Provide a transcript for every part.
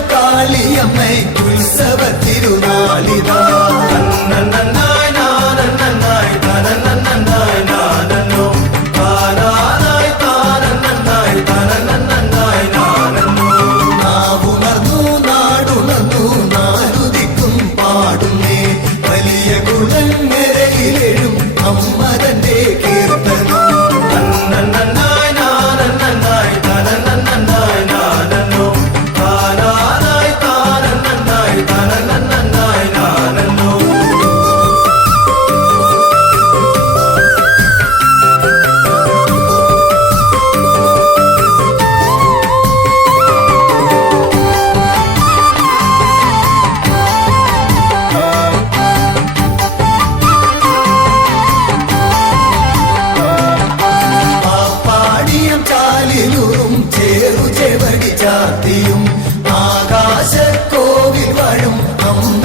കാളിയമ്മയ്ക്കുത്സവ തിരുനാളിതാ. നന്ന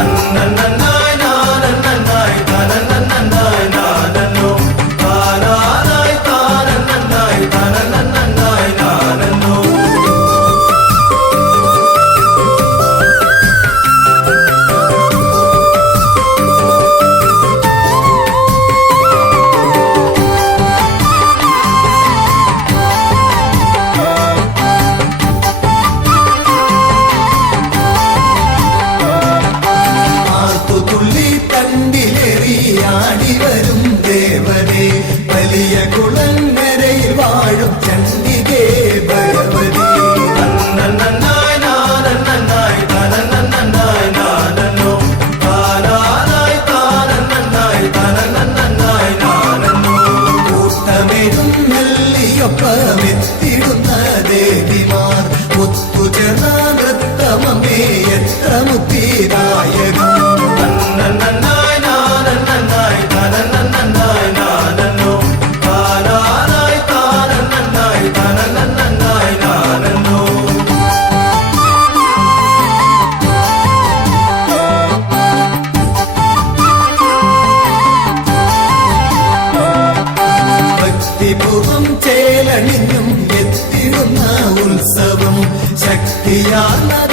அண்ணன் அண்ணா ലോകമെത്തിടുന്നതേവി മാർ മുത്തു ജനാനൃത്തമേ എത്ര മുത്തിദായകം People don't take കണിഞ്ഞും എത്തിരുന്ന ഉത്സവം ശക്തിയാണ്